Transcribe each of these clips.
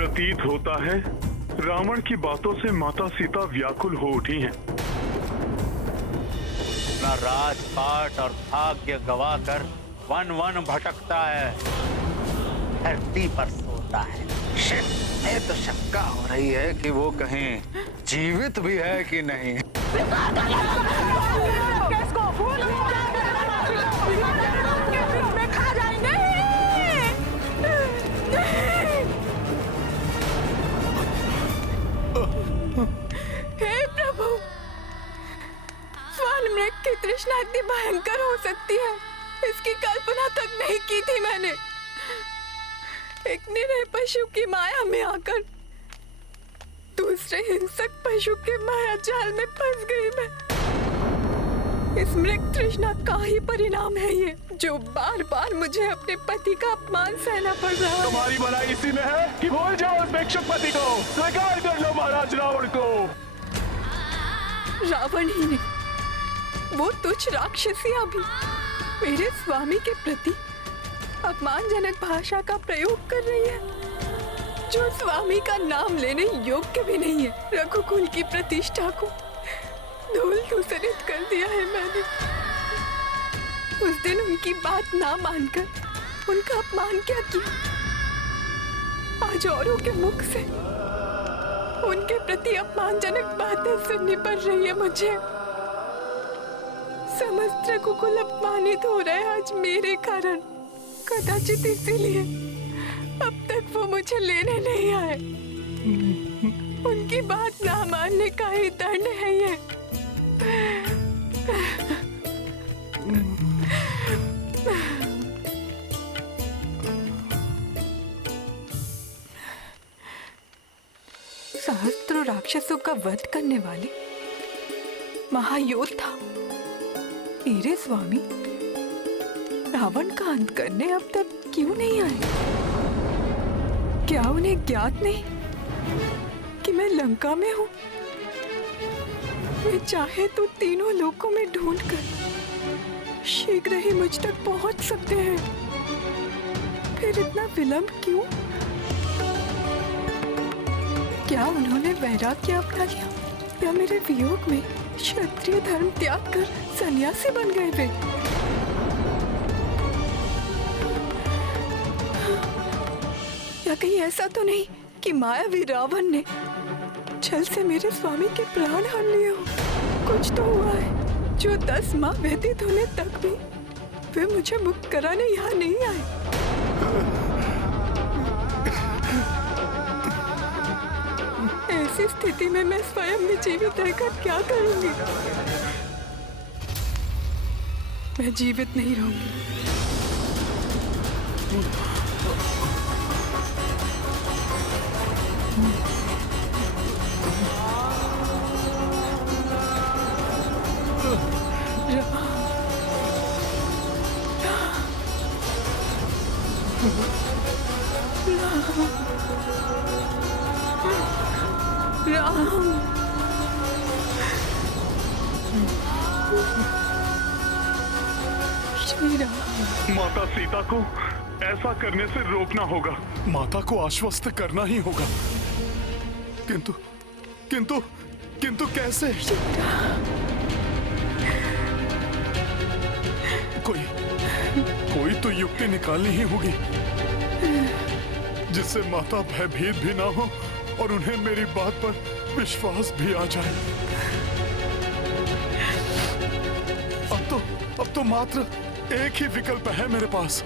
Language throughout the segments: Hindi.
प्रतीत होता है रावण की बातों से माता सीता व्याकुल हो उठी हैं। अपना राजपाट और भाग्य गवाकर वन वन भटकता है, धरती पर सोता है। मुझे तो शंका हो रही है कि वो कहीं जीवित भी है कि नहीं। हे प्रभु, स्वान मृग की तृष्णा इतनी भयंकर हो सकती है, इसकी कल्पना तक नहीं की थी मैंने। एक निरीह पशु की माया में आकर दूसरे हिंसक पशु के माया जाल में फंस गई मैं। इस मृग तृष्णा का ही परिणाम है ये, जो बार बार मुझे अपने पति का अपमान सहना पड़ रहा है। तुम्हारी भलाई इसी में है कि भूल जाओ उस भिक्षुक पति को, स्वीकार कर लो महाराज रावण को। रावण ही नहीं, वो तुच्छ राक्षसियां भी मेरे स्वामी के प्रति अपमानजनक भाषा का प्रयोग कर रही है, जो स्वामी का नाम लेने योग्य भी नहीं है। रघुकुल की प्रतिष्ठा को धूल धूसरित कर दिया है मैंने। उस दिन उनकी बात ना मानकर उनका अपमान क्या किया, आज औरों के मुख से उनके प्रति अपमानजनक बातें सुननी पड़ रही है मुझे। समस्त रघुकुल अपमानित हो रहे हैं आज मेरे कारण। कदाचित इसीलिए अब तक वो मुझे लेने नहीं आए। उनकी बात ना मानने का ही दंड है ये। सहस्त्रों राक्षसों का वध करने वाले महायोद्धा मेरे स्वामी रावण का अंत करने अब तक क्यों नहीं आए? क्या उन्हें ज्ञात नहीं कि मैं लंका में हूँ? वे चाहे तो तीनों लोकों में ढूंढकर शीघ्र ही मुझ तक पहुंच सकते हैं, फिर इतना विलंब क्यों? क्या उन्होंने वैराग्य अपना लिया या मेरे वियोग में क्षत्रिय धर्म त्याग कर सन्यासी बन गए वे? या कहीं ऐसा तो नहीं कि मायावी रावण ने छल से मेरे स्वामी के प्राण हर लिए हो? कुछ तो हुआ है जो 10 माह व्यतीत होने तक भी वे मुझे मुक्त कराने यहाँ नहीं आए। ऐसी स्थिति में मैं स्वयं भी जीवित रहकर क्या करूंगी? मैं जीवित नहीं रहूंगी। माता सीता को ऐसा करने से रोकना होगा। माता को आश्वस्त करना ही होगा, किंतु किंतु किंतु कैसे? कोई तो युक्ति निकालनी ही होगी जिससे माता भयभीत भी ना हो और उन्हें मेरी बात पर विश्वास भी आ जाए। अब तो मात्र एक ही विकल्प है मेरे पास।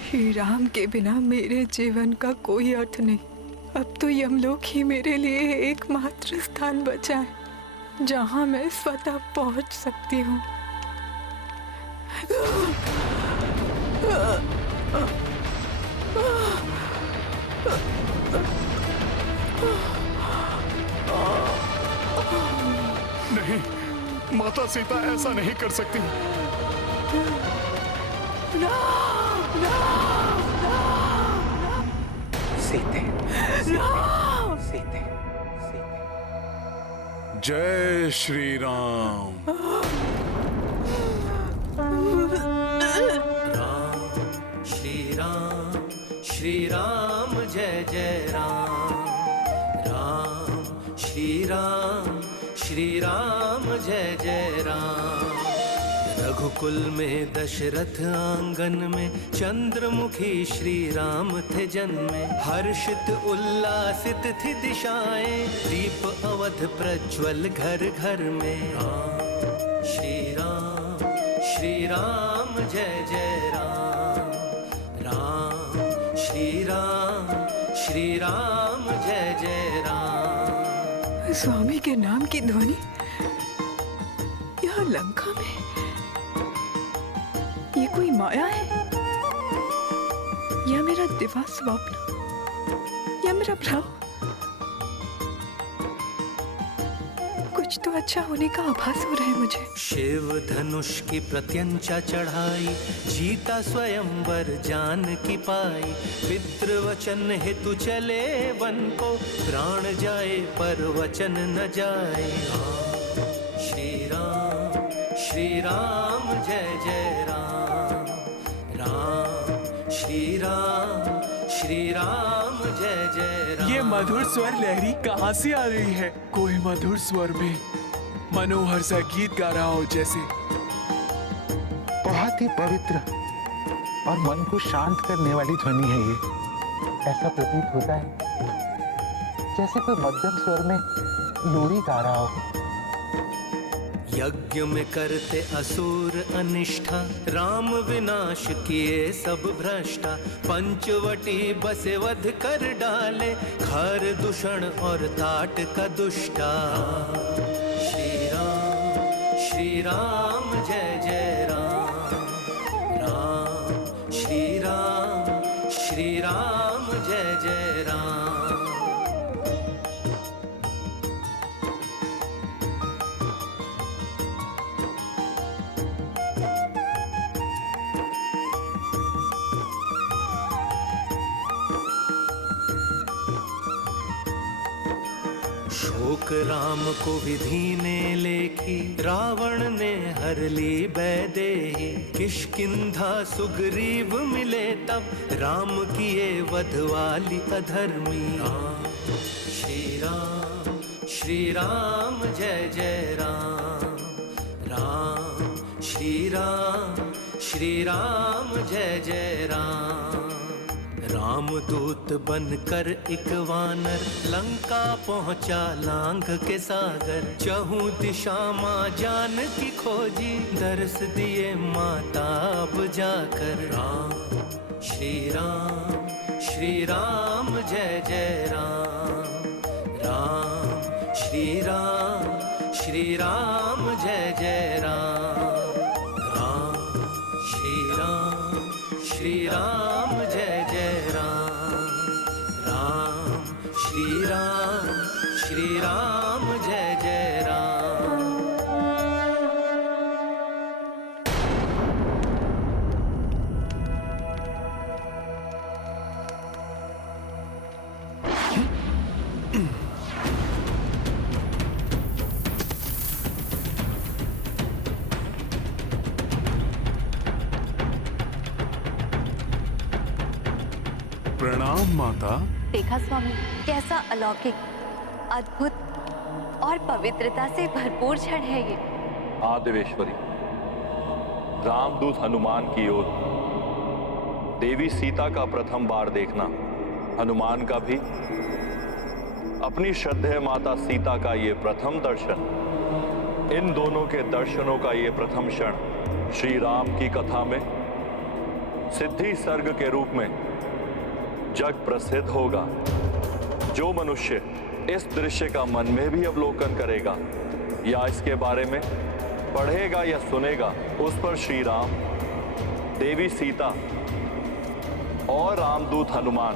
श्री राम के बिना मेरे जीवन का कोई अर्थ नहीं। अब तो यमलोक ही मेरे लिए एकमात्र स्थान बचा है जहां मैं स्वतः पहुंच सकती हूँ। नहीं, माता सीता ऐसा नहीं कर सकती। सीते, सीते, सीते, सीते। जय श्री राम। श्री राम जय जय राम, राम श्री राम जय जय राम। रघुकुल में दशरथ आंगन में चंद्रमुखी श्री राम थे जन्मे। हर्षित उल्लासित थी दिशाएं, दीप अवध प्रज्वल घर घर में। राम श्री राम जय जय राम, राम श्री राम जय जय राम। स्वामी के नाम की ध्वनि यहाँ लंका में, ये कोई माया है या मेरा दिवा स्वप्न या मेरा भ्रम? कुछ तो अच्छा होने का आभास हो रहा है मुझे। शिव धनुष की प्रत्यंचा चढ़ाई, जीता स्वयंवर जान की पाई। पितृवचन हेतु चले वन को, प्राण जाए पर वचन न जाए। श्री राम जय जय राम, राम श्री राम जय जय राम। ये मधुर स्वर लहरी कहाँ से आ रही है? कोई मधुर स्वर में मनोहर सा गीत गा रहा हो जैसे। बहुत ही पवित्र और मन को शांत करने वाली ध्वनि है ये। ऐसा प्रतीत होता है जैसे कोई मध्यम स्वर में लोरी गा रहा हो। यज्ञ में करते असुर अनिष्ठा, राम विनाश किए सब भ्रष्टा। पंचवटी बसे वध कर डाले, खर दूषण और ताट का दुष्टा। श्री राम जय जय राम, राम श्री राम जय जय राम। शोक राम को विधि ने लेखी, रावण ने हर ली बैदेही। किष्किंधा सुग्रीव मिले तब, राम किए वध वाली अधर्मी। श्री राम जय जय राम, राम श्री राम जय जय राम। रामदूत बनकर एक वानर, लंका पहुंचा लांघ के सागर। चहु दिशा माँ जान की खोजी, दर्श दिए माता अब जाकर। श्री राम जय जय राम, राम श्री राम जय जय राम। श्री राम जय जय राम, राम श्री राम जय जय राम। प्रणाम माता। देखा स्वामी, कैसा अलौकिक, अद्भुत और पवित्रता से भरपूर क्षण है ये। हाँ देवेश्वरी, रामदूत हनुमान की ओर देवी सीता का प्रथम बार देखना, हनुमान का भी अपनी श्रद्धेय माता सीता का ये प्रथम दर्शन, इन दोनों के दर्शनों का ये प्रथम क्षण श्री राम की कथा में सिद्धि सर्ग के रूप में जग प्रसिद्ध होगा। जो मनुष्य इस दृश्य का मन में भी अवलोकन करेगा या इसके बारे में पढ़ेगा या सुनेगा, उस पर श्री राम, देवी सीता और रामदूत हनुमान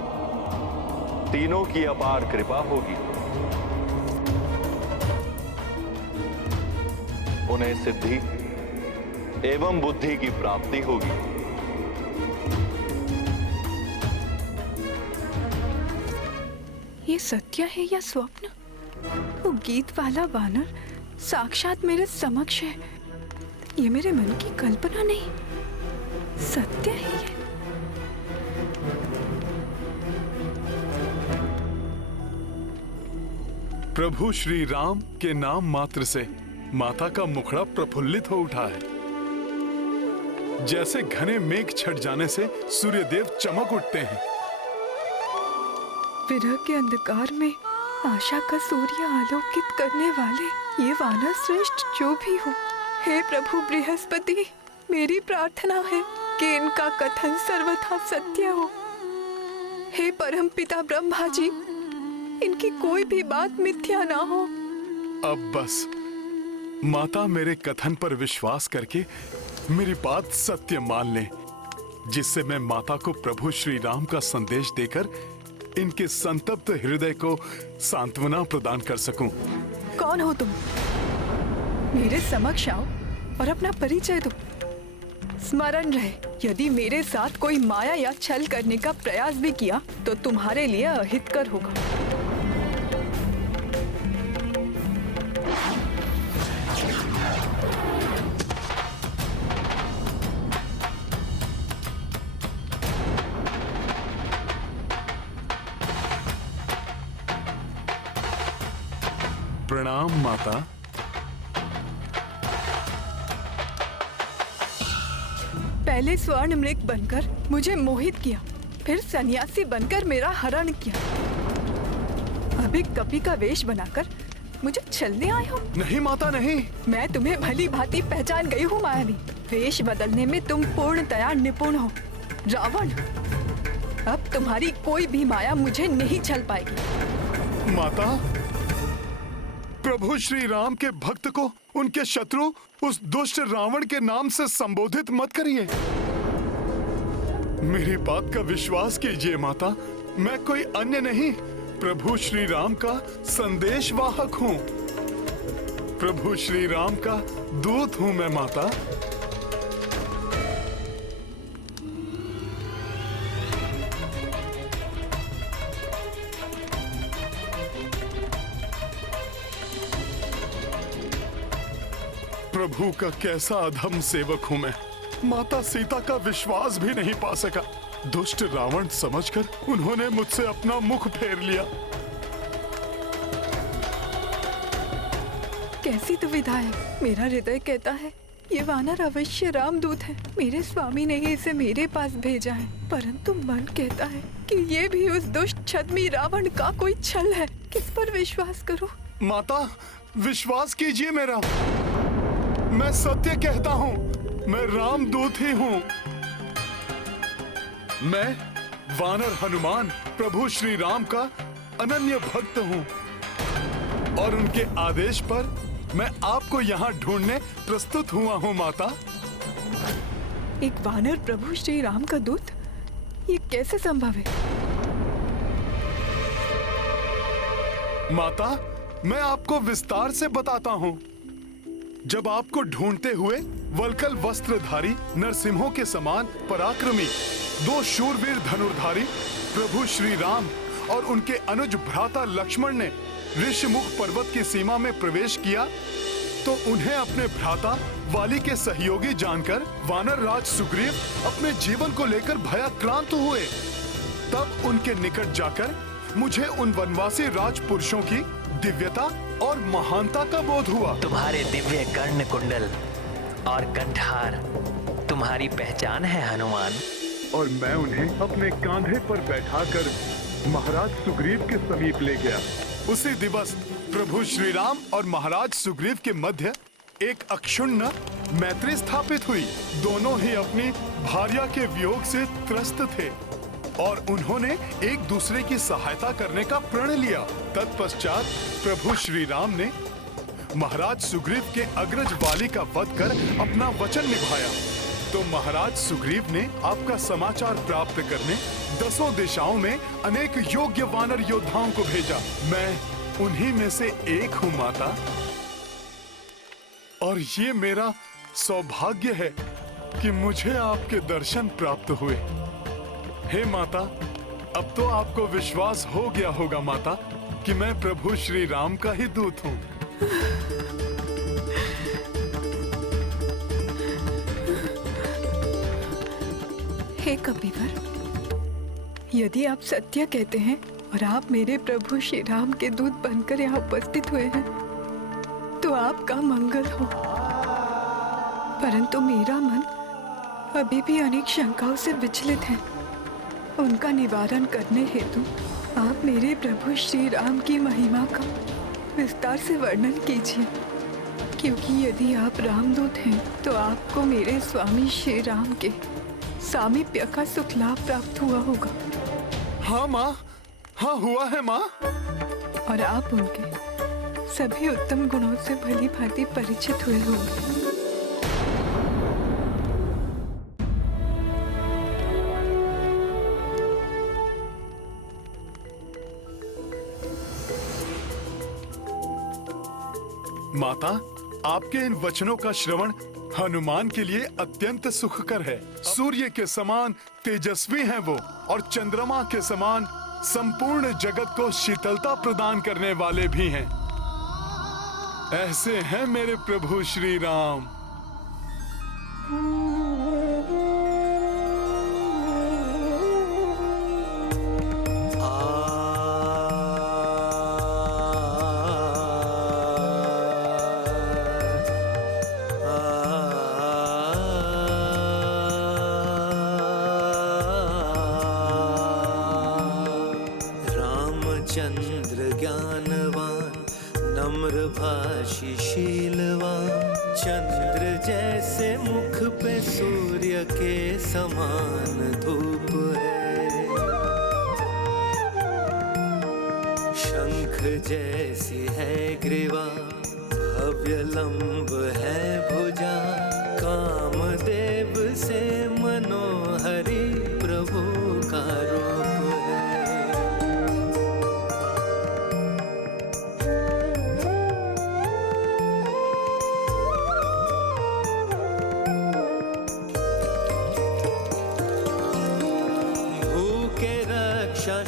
तीनों की अपार कृपा होगी। उन्हें सिद्धि एवं बुद्धि की प्राप्ति होगी। ये सत्य है या स्वप्न? वो गीत वाला वानर साक्षात मेरे समक्ष है। ये मेरे मन की कल्पना नहीं, सत्य है ये। प्रभु श्री राम के नाम मात्र से माता का मुखड़ा प्रफुल्लित हो उठा है। जैसे घने मेघ छट जाने से सूर्यदेव चमक उठते हैं। विरह के अंधकार में आशा का सूर्य आलोकित करने वाले ये वानर श्रेष्ठ जो भी हो, हे प्रभु बृहस्पति, मेरी प्रार्थना है कि इनका कथन सर्वथा सत्य हो। हे परमपिता ब्रह्मा जी, इनकी कोई भी बात मिथ्या ना हो। अब बस माता मेरे कथन पर विश्वास करके मेरी बात सत्य मान लें, जिससे मैं माता को प्रभु श्री राम का संदेश देकर इनके संतप्त हृदय को सांत्वना प्रदान कर सकूं। कौन हो तुम? मेरे समक्ष आओ और अपना परिचय दो। स्मरण रहे, यदि मेरे साथ कोई माया या छल करने का प्रयास भी किया तो तुम्हारे लिए अहितकर होगा। प्रणाम माता। पहले स्वर्ण मृग बनकर मुझे मोहित किया, फिर सन्यासी बनकर मेरा हरण किया, अभी कपि का वेश बनाकर मुझे छलने आए हो। नहीं माता नहीं। मैं तुम्हें भली भांति पहचान गई हूँ मायावी। वेश बदलने में तुम पूर्णतया निपुण हो। रावण, अब तुम्हारी कोई भी माया मुझे नहीं छल पाएगी। माता, प्रभु श्री राम के भक्त को उनके शत्रु उस दुष्ट रावण के नाम से संबोधित मत करिए। मेरी बात का विश्वास कीजिए माता, मैं कोई अन्य नहीं, प्रभु श्री राम का संदेश वाहक हूँ। प्रभु श्री राम का दूत हूँ मैं माता। प्रभु का कैसा अधम सेवक हूं मैं। माता सीता का विश्वास भी नहीं पा सका। दुष्ट रावण समझकर उन्होंने मुझसे अपना मुख फेर लिया। कैसी दुविधा है। मेरा हृदय कहता है ये वानर अवश्य रामदूत है, मेरे स्वामी ने ही इसे मेरे पास भेजा है, परंतु मन कहता है कि ये भी उस दुष्ट छद्मी रावण का कोई छल है। किस पर विश्वास करूं? माता, विश्वास कीजिए मेरा, मैं सत्य कहता हूँ, मैं रामदूत ही हूँ। मैं वानर हनुमान प्रभु श्री राम का अनन्य भक्त हूँ और उनके आदेश पर मैं आपको यहाँ ढूंढने प्रस्तुत हुआ हूँ माता। एक वानर प्रभु श्री राम का दूत, ये कैसे संभव है? माता, मैं आपको विस्तार से बताता हूँ। जब आपको ढूंढते हुए वल्कल वस्त्रधारी नरसिंहों के समान पराक्रमी दो शूरवीर धनुर्धारी प्रभु श्री राम और उनके अनुज भ्राता लक्ष्मण ने ऋषिमुख पर्वत की सीमा में प्रवेश किया, तो उन्हें अपने भ्राता वाली के सहयोगी जानकर वानर राज सुग्रीव अपने जीवन को लेकर भयाक्रांत हुए। तब उनके निकट जाकर मुझे उन वनवासी राजपुरुषों की दिव्यता और महानता का बोध हुआ। तुम्हारे दिव्य कर्ण कुंडल और कंठार तुम्हारी पहचान है हनुमान। और मैं उन्हें अपने कांधे पर बैठाकर महाराज सुग्रीव के समीप ले गया। उसी दिवस प्रभु श्री राम और महाराज सुग्रीव के मध्य एक अक्षुण्ण मैत्री स्थापित हुई। दोनों ही अपनी भार्या के वियोग से त्रस्त थे और उन्होंने एक दूसरे की सहायता करने का प्रण लिया। तत्पश्चात प्रभु श्री राम ने महाराज सुग्रीव के अग्रज वाली का वध कर अपना वचन निभाया। तो महाराज सुग्रीव ने आपका समाचार प्राप्त करने 10 दिशाओं में अनेक योग्य वानर योद्धाओं को भेजा। मैं उन्हीं में से एक हूँ माता, और ये मेरा सौभाग्य है कि मुझे आपके दर्शन प्राप्त हुए। हे माता, अब तो आपको विश्वास हो गया होगा माता कि मैं प्रभु श्री राम का ही दूत हूँ। हे कपिवर, यदि आप सत्य कहते हैं और आप मेरे प्रभु श्री राम के दूत बनकर यहाँ उपस्थित हुए हैं तो आपका मंगल हो। परंतु मेरा मन अभी भी अनेक शंकाओं से विचलित है। उनका निवारण करने हेतु आप मेरे प्रभु श्री राम की महिमा का विस्तार से वर्णन कीजिए, क्योंकि यदि आप रामदूत हैं तो आपको मेरे स्वामी श्री राम के सामीप्य का सुख लाभ प्राप्त हुआ होगा। हाँ माँ, हाँ हुआ है माँ। और आप उनके सभी उत्तम गुणों से भली भांति परिचित हुए होंगे। माता, आपके इन वचनों का श्रवण हनुमान के लिए अत्यंत सुखकर है। सूर्य के समान तेजस्वी हैं वो और चंद्रमा के समान संपूर्ण जगत को शीतलता प्रदान करने वाले भी हैं। ऐसे हैं मेरे प्रभु श्री राम। चंद्र ज्ञानवान नम्र भाषी शीलवान, चंद्र जैसे मुख पे सूर्य के समान धूप है, शंख जैसी है ग्रीवा भव्य लंब है भुजा, कामदेव से मनोहरी प्रभु का रूप है।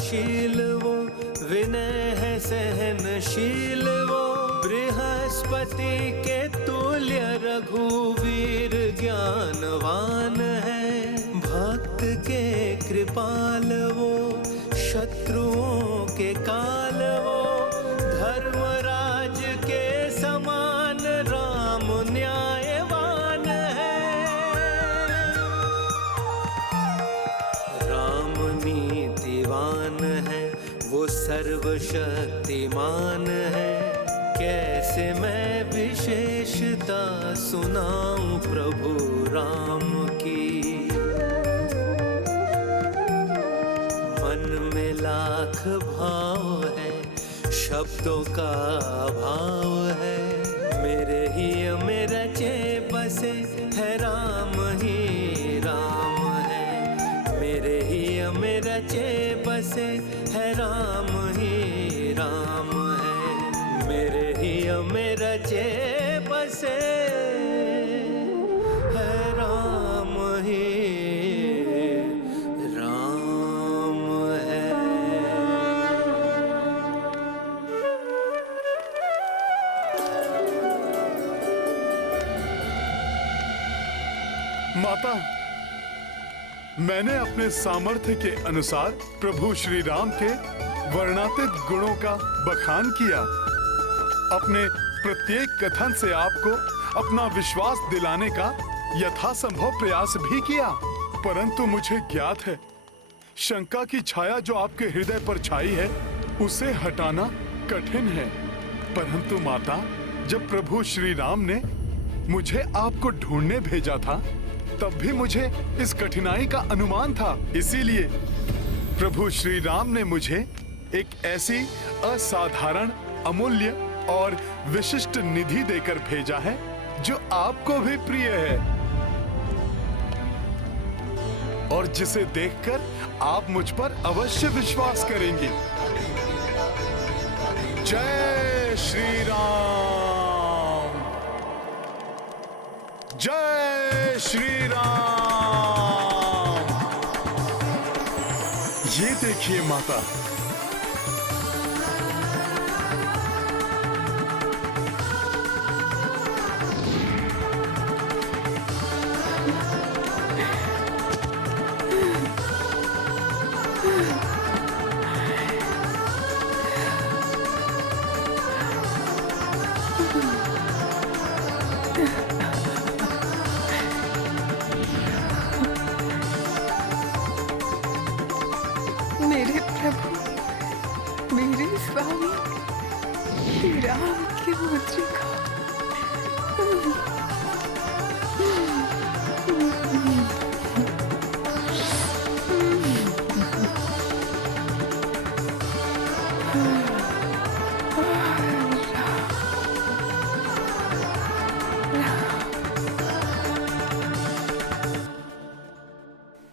शील वो विनय है सहनशील वो, बृहस्पति के तुल्य रघुवीर ज्ञानवान है, भक्त के कृपाल वो शत्रुओं के काल वो, धर्मराज के समान राम न्यायवान है, राम नीतिवान है वो सर्वशक्तिमान है, कैसे मैं विशेषता सुनाऊं प्रभु राम की। मन में लाख भाव है शब्दों का अभाव है, मेरे ही मेरा चे बसे है राम ही राम है, मेरे ही मेरा चे बसे है राम ही राम है, मेरे ही मेरा चे बसे है राम ही राम है। माता, मैंने अपने सामर्थ्य के अनुसार प्रभु श्री राम के वर्णातीत गुणों का बखान किया। अपने प्रत्येक कथन से आपको अपना विश्वास दिलाने का यथासंभव प्रयास भी किया, परंतु मुझे ज्ञात है शंका की छाया जो आपके हृदय पर छाई है उसे हटाना कठिन है। परंतु माता, जब प्रभु श्री राम ने मुझे आपको ढूंढने भेजा था तब भी मुझे इस कठिनाई का अनुमान था। इसीलिए प्रभु श्री राम ने मुझे एक ऐसी असाधारण, अमूल्य और विशिष्ट निधि देकर भेजा है जो आपको भी प्रिय है और जिसे देखकर आप मुझ पर अवश्य विश्वास करेंगे। जय श्री राम, जय श्री राम। ये देखिए माता, राम की मुद्रिका।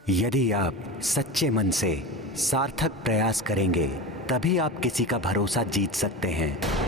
यदि आप सच्चे मन से सार्थक प्रयास करेंगे तभी आप किसी का भरोसा जीत सकते हैं।